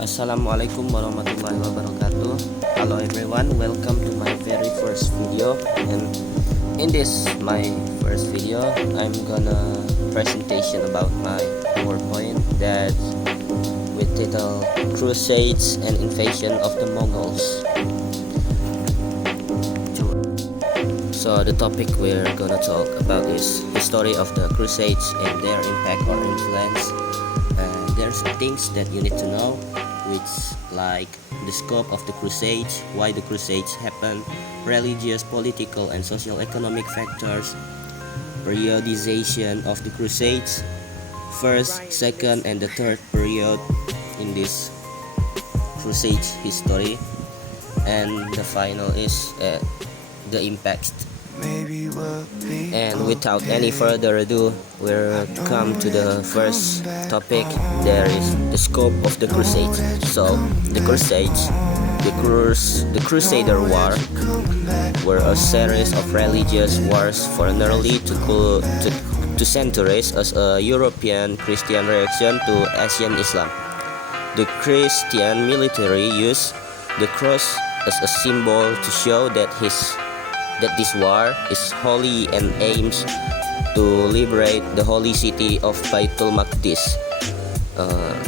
Assalamualaikum Warahmatullahi Wabarakatuh. Hello everyone, welcome to my very first video. And in this my first video, I'm gonna presentation about my PowerPoint that with title Crusades and Invasion of the Mongols. So the topic we're gonna talk about is the story of the Crusades and their impact or influence. There's things that you need to know, which like the scope of the Crusades, why the Crusades happened, religious, political, and social economic factors, periodization of the Crusades, first, second, and the third period in this Crusades history, and the final is the impact. And without any further ado, we'll come to the first topic. There is the scope of the Crusades. So the Crusades, the Crusader War, were a series of religious wars for nearly two centuries as a European Christian reaction to Asian Islam. The Christian military used the cross as a symbol to show that this war is holy and aims to liberate the holy city of Baitul Maqdis,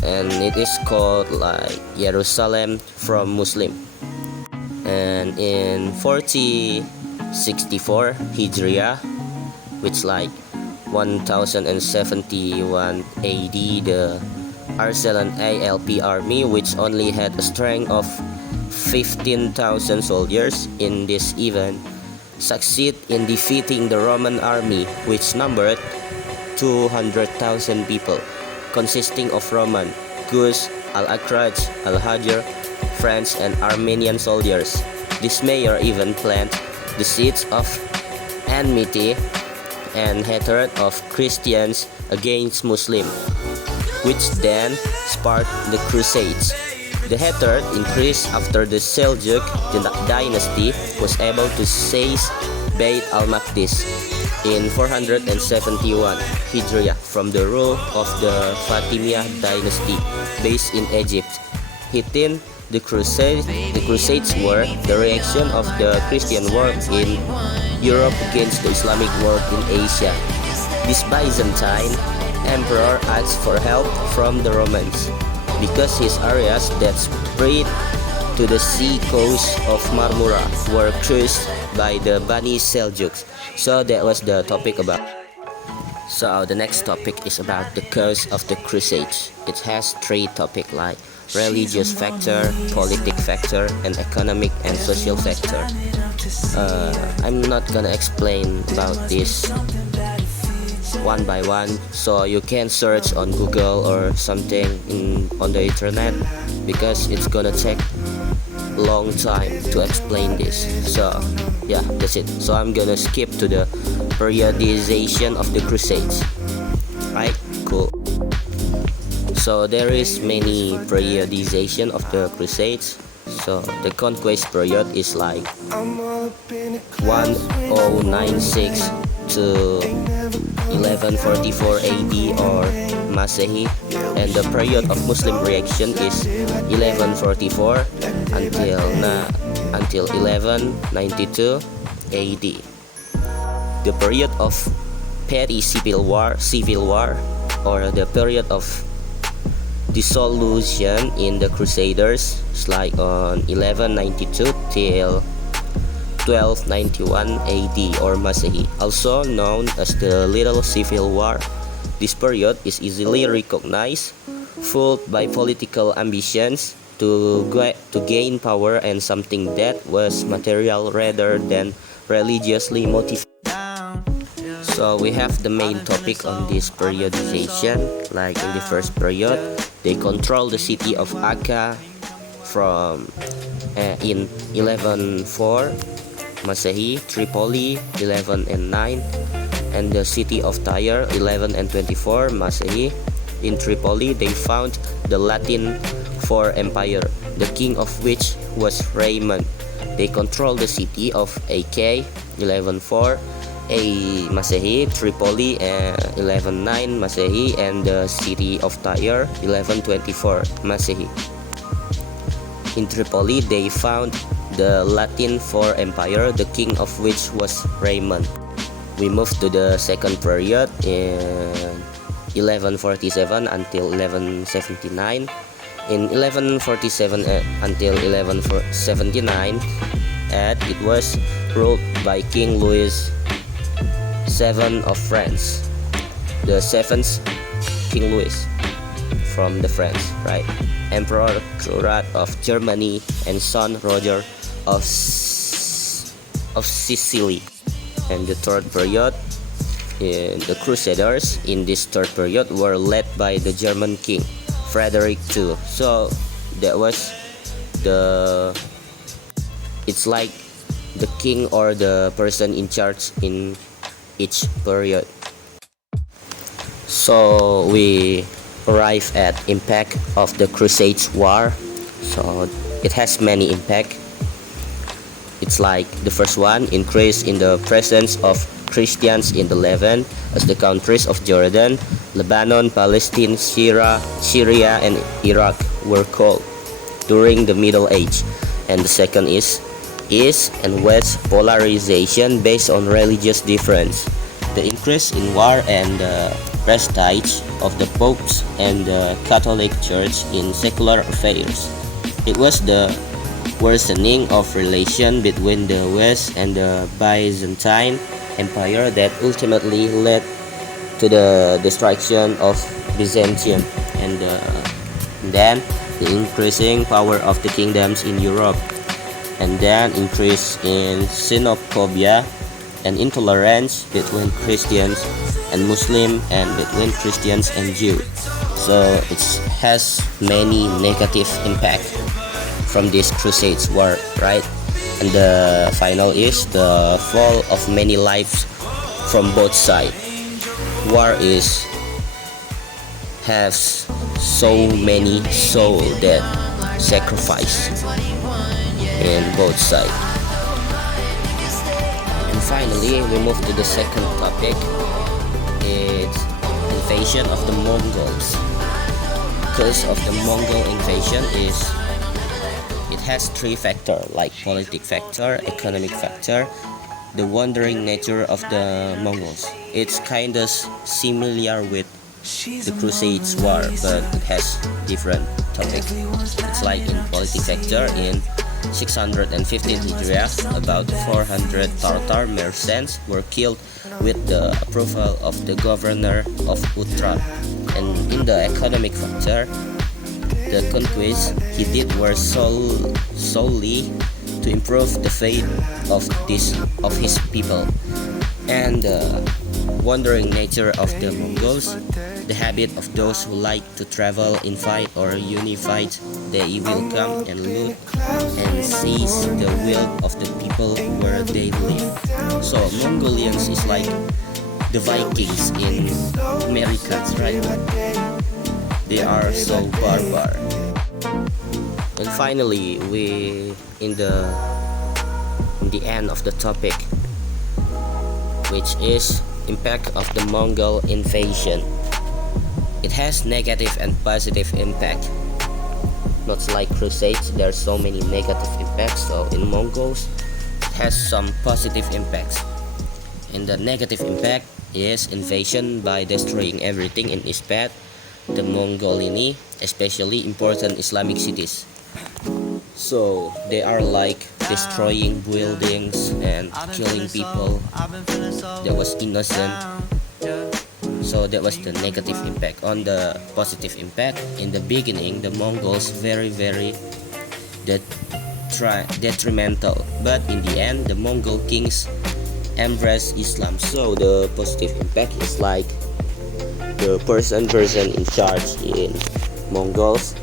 and it is called like Jerusalem from Muslim. And in 4064 Hijriah, which like 1071 AD, the Arsalan ALP army, which only had a strength of 15,000 soldiers in this event, succeed in defeating the Roman army, which numbered 200,000 people, consisting of Roman, Gus, Al-Akraj, Al-Hajar, French, and Armenian soldiers. This mayor even planned the seeds of enmity and hatred of Christians against Muslims, which then sparked the Crusades. The hatred increased after the Seljuk dynasty was able to seize Bait al-Maqdis in 471 Hijriah from the rule of the Fatimiyah dynasty based in Egypt. Hitting the Crusades were the reaction of the Christian world in Europe against the Islamic world in Asia. This Byzantine emperor asked for help from the Romans, because his areas that spread to the sea coast of Marmara were crushed by the Bani Seljuks. So that was the topic about. So the next topic is about the cause of the Crusades. It has three topics like religious factor, politic factor, and economic and social factor. I'm not gonna explain about this one by one, so you can search on Google or something on the internet, because it's gonna take a long time to explain this. So yeah, that's it. So I'm gonna skip to the periodization of the Crusades. Right, cool. So there is many periodization of the Crusades. So the conquest period is like 1096 to 1144 AD or Masehi, and the period of Muslim reaction is 1144 until 1192 AD. The period of petty civil war or the period of dissolution in the Crusaders is like on 1192 till 1291 AD or Masehi, also known as the Little Civil War. This period is easily recognized, fueled by political ambitions to gain power and something that was material rather than religiously motivated. So we have the main topic on this periodization. Like in the first period, they control the city of Akka from in 1104 Masehi, Tripoli 11 and 9, and the city of Tyre 11 and 24 Masehi. In Tripoli they found the Latin IV Empire, the king of which was Raymond. They controlled the city of AK 11.4 Masehi, Tripoli 11.9 Masehi, and the city of Tyre 11.24 Masehi. In Tripoli, they found the Latin for empire, the king of which was Raymond. We moved to the second period in 1147 until 1179. In 1147 until 1179, it was ruled by King Louis VII of France, the seventh King Louis from the France, right? Emperor Conrad of Germany and son Roger of Sicily. And the third period, the Crusaders in this third period were led by the German king Frederick II. So that was it's like the king or the person in charge in each period. So we arrive at impact of the Crusades war. So it has many impact. It's like the first one, increase in the presence of Christians in the Levant, as the countries of Jordan, Lebanon, Palestine, Syria and Iraq were called during the Middle Age. And the second is East and West polarization based on religious difference. The increase in war and prestige of the popes and the Catholic Church in secular affairs. It was the worsening of relation between the West and the Byzantine Empire that ultimately led to the destruction of Byzantium, and then the increasing power of the kingdoms in Europe, and then increase in xenophobia and intolerance between Christians and Muslim and between Christians and Jews. So it has many negative impact from this Crusades war, right? And the final is the fall of many lives from both sides. War has so many souls that sacrifice in both sides. And finally, we move to the second topic. It's invasion of the Mongols. Cause of the Mongol invasion is it has three factors, like politic factor, economic factor, the wandering nature of the Mongols. It's kind of similar with the Crusades war, but it has different topic. It's like in politic factor, in 615 Hijriah, about 400 Tartar merchants were killed with the approval of the governor of Putra. And in the economic factor, the conquests he did were solely to improve the faith of his people. And the wandering nature of the Mongols, the habit of those who like to travel in fight or unified, they will come and loot and seize the wealth of the people where they live. So Mongolians is like the Vikings in Americas, right? They are so barbar. And finally, we in the end of the topic, which is impact of the Mongol invasion. It has negative and positive impact. Not like Crusades, there are so many negative impacts. So in Mongols, it has some positive impacts. And the negative impact is invasion by destroying everything in its path. The Mongol ini, especially important Islamic cities. So they are like destroying buildings and killing people that was innocent. So that was the negative impact. On the positive impact, in the beginning, the Mongols very detrimental, but in the end, the Mongol kings embraced Islam. So the positive impact is like the person in charge in Mongols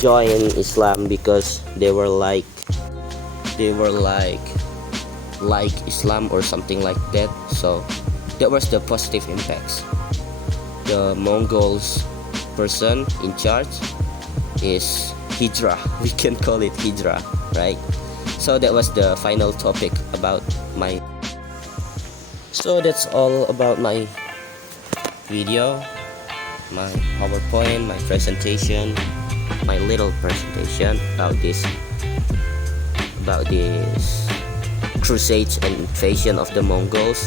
joined Islam because they were like Islam or something like that. So that was the positive impacts. The Mongols person in charge is Hijrah. We can call it Hijrah, right? So that was the final topic about my. So that's all about my video, my PowerPoint, my presentation. my little presentation about this Crusades and invasion of the Mongols.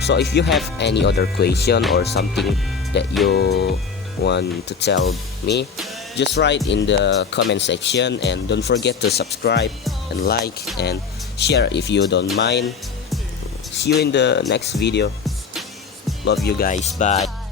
So if you have any other question or something that you want to tell me, just write in the comment section, and don't forget to subscribe and like and share if you don't mind. See you in the next video. Love you guys. Bye.